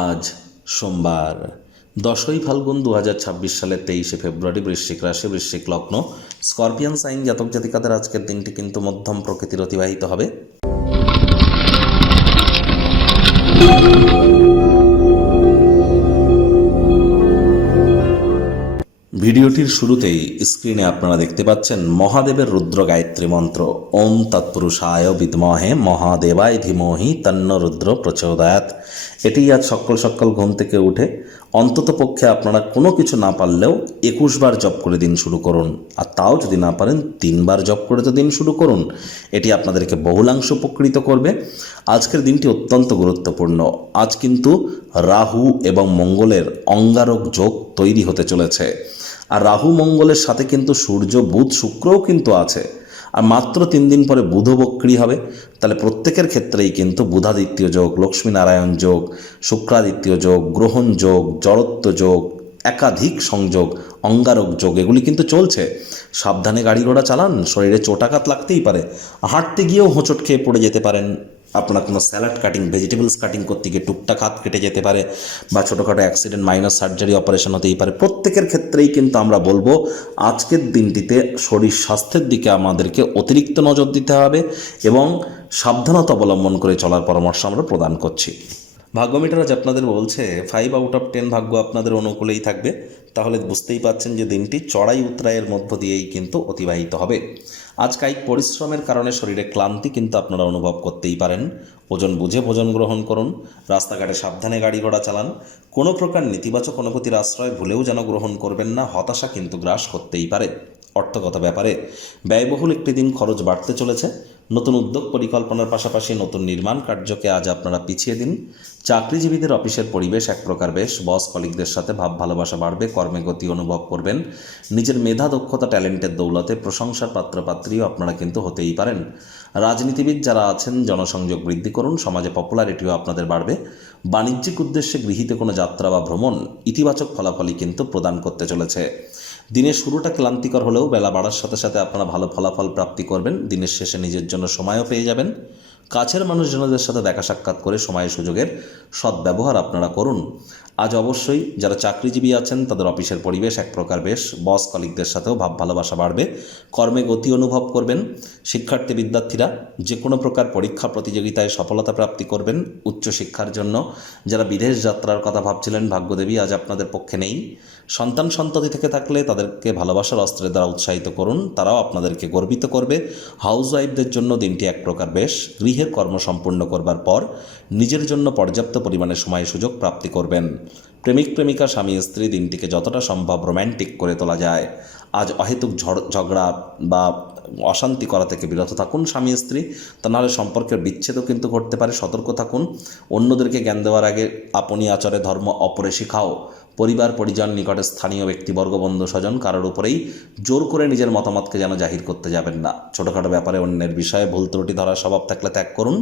আজ সোমবার 10ই ফাল্গুন 2026 সালের 23শে ফেব্রুয়ারি। বৃশ্চিক রাশি, বৃশ্চিক লগ্ন, স্করপিয়ান সাইন জাতক জাতিকাদের আজকের দিনটি কিন্তু মধ্যম প্রকৃতির অতিবাহিত হবে। ভিডিওটির শুরুতেই স্ক্রিনে আপনারা দেখতে পাচ্ছেন মহাদেবের রুদ্র গায়ত্রী মন্ত্র, ওম তৎপুরুষায় বিদ্মহে মহাদেবায় ধীমহি তন্ন রুদ্র প্রচোদয়াৎ। এটি আজ সকাল সকাল ঘুম থেকে উঠে অন্তত পক্ষে আপনারা কোনো কিছু না পারলেও 21 বার জপ করে দিন শুরু করুন, আর তাও যদি না পারেন 3 বার জপ করে তো দিন শুরু করুন। এটি আপনাদেরকে বহুলাংশ উপকৃত করবে। আজকের দিনটি অত্যন্ত গুরুত্বপূর্ণ। আজ কিন্তু রাহু এবং মঙ্গলের অঙ্গারক যোগ তৈরি হতে চলেছে, আর রাহু মঙ্গলের সাথে কিন্তু সূর্য, বুধ, শুক্রও কিন্তু আছে। আর মাত্র 3 দিন পরে বুধও বক্রী হবে। তাহলে প্রত্যেকের ক্ষেত্রেই কিন্তু বুধাদিত্য যোগ, লক্ষ্মীনারায়ণ যোগ, শুক্রাদিত্য যোগ, গ্রহণ যোগ, জড়ত্ব যোগ, একাধিক সংযোগ, অঙ্গারক যোগ এগুলি কিন্তু চলছে। সাবধানে গাড়ি ঘোড়া চালান, শরীরে চোটাঘাত লাগতেই পারে। হাঁটতে গিয়েও হোঁচট খেয়ে পড়ে যেতে পারেন। আপনার কোনো স্যালাড কাটিং, ভেজিটেবলস কাটিং করতে গিয়ে টুকটাক হাত কেটে যেতে পারে, বা ছোটোখাটো অ্যাক্সিডেন্ট, মাইনর সার্জারি, অপারেশন হতেই পারে। প্রত্যেকের ক্ষেত্রেই কিন্তু আমরা বলবো আজকের দিনটিতে শরীর স্বাস্থ্যের দিকে আমাদেরকে অতিরিক্ত নজর দিতে হবে এবং সাবধানতা অবলম্বন করে চলার পরামর্শ আমরা প্রদান করছি। ভাগ্যমিটার আজ আপনাদের বলছে 5 আউট অফ 10 ভাগ্য আপনাদের অনুকূলেই থাকবে। তাহলে বুঝতেই পাচ্ছেন যে দিনটি চড়াই উতরাইয়ের মধ্য দিয়েই কিন্তু অতিবাহিত হবে। আজ কায়িক পরিশ্রমের কারণে শরীরে ক্লান্তি কিন্তু আপনারা অনুভব করতেই পারেন। ওজন বুঝে ভোজন গ্রহণ করুন, রাস্তাঘাটে সাবধানে গাড়ি ঘোড়া চালান। কোনো প্রকার নেতিবাচক অনুভূতির আশ্রয় ভুলেও যেন গ্রহণ করবেন না, হতাশা কিন্তু গ্রাস করতেই পারে। অর্থগত ব্যাপারে ব্যয়বহুল একটি দিন, খরচ বাড়তে চলেছে। নতুন উদ্যোগ পরিকল্পনার পাশাপাশি নতুন নির্মাণ কার্যকে আজ আপনারা পিছিয়ে দিন। চাকরিজীবীদের অফিসের পরিবেশ এক প্রকার বেশ, বস কলিগদের সাথে ভাব ভালোবাসা বাড়বে, কর্মে গতি অনুভব করবেন। নিজের মেধা, দক্ষতা, ট্যালেন্টের দৌলতে প্রশংসার পাত্রপাত্রীও আপনারা কিন্তু হতেই পারেন। রাজনীতিবিদ যারা আছেন জনসংযোগ বৃদ্ধি করুন, সমাজে পপুলারিটিও আপনাদের বাড়বে। বাণিজ্যিক উদ্দেশ্যে গৃহীত কোনো যাত্রা বা ভ্রমণ ইতিবাচক ফলাফলই কিন্তু প্রদান করতে চলেছে। দিনের শুরুটা ক্লান্তিকর হলেও বেলা বাড়ার সাথে সাথে আপনারা ভালো ফলাফল প্রাপ্তি করবেন। দিনের শেষে নিজের জন্য সময়ও পেয়ে যাবেন। কাছের মানুষজনদের সাথে দেখা সাক্ষাৎ করে সময় সুযোগের সদ্ব্যবহার আপনারা করুন। আজ অবশ্যই যারা চাকরিজীবী আছেন তাদের অফিসের পরিবেশ এক প্রকার বেশ, বস কলিগদের সাথেও ভাব ভালোবাসা বাড়বে, কর্মে গতি অনুভব করবেন। শিক্ষার্থী বিদ্যার্থীরা যে কোনো প্রকার পরীক্ষা প্রতিযোগিতায় সফলতা প্রাপ্তি করবেন। উচ্চশিক্ষার জন্য যারা বিদেশ যাত্রার কথা ভাবছিলেন, ভাগ্যদেবী আজ আপনাদের পক্ষে নেই। সন্তান সন্ততি থেকে থাকলে তাদেরকে ভালোবাসার অস্ত্রের দ্বারা উৎসাহিত করুন, তারাও আপনাদেরকে গর্বিত করবে। হাউসওয়াইফদের জন্য দিনটি এক প্রকার বেশ, গৃহের কর্ম সম্পূর্ণ করবার পর নিজের জন্য পর্যাপ্ত পরিমাণে সময় সুযোগ প্রাপ্তি করবেন। প্রেমিক প্রেমিকা, স্বামী স্ত্রী দিনটিকে যতটা সম্ভব রোম্যান্টিক করে তোলা যায়। আজ অহেতুক ঝগড়া বা অশান্তি করা থেকে বিরত থাকুন স্বামী স্ত্রী, তা নাহলে সম্পর্কের বিচ্ছেদও কিন্তু ঘটতে পারে। সতর্ক থাকুন। অন্যদেরকে জ্ঞান দেওয়ার আগে আপনি আচরে ধর্ম অপরে শিখাও। পরিবার পরিজন, নিকটে স্থানীয় ব্যক্তিবর্গ, বন্ধু স্বজন কারোর উপরেই জোর করে নিজের মতামতকে যেন জাহির করতে যাবেন না। ছোটোখাটো ব্যাপারে অন্যের বিষয়ে ভুল ত্রুটি ধরার স্বভাব থাকলে ত্যাগ করুন।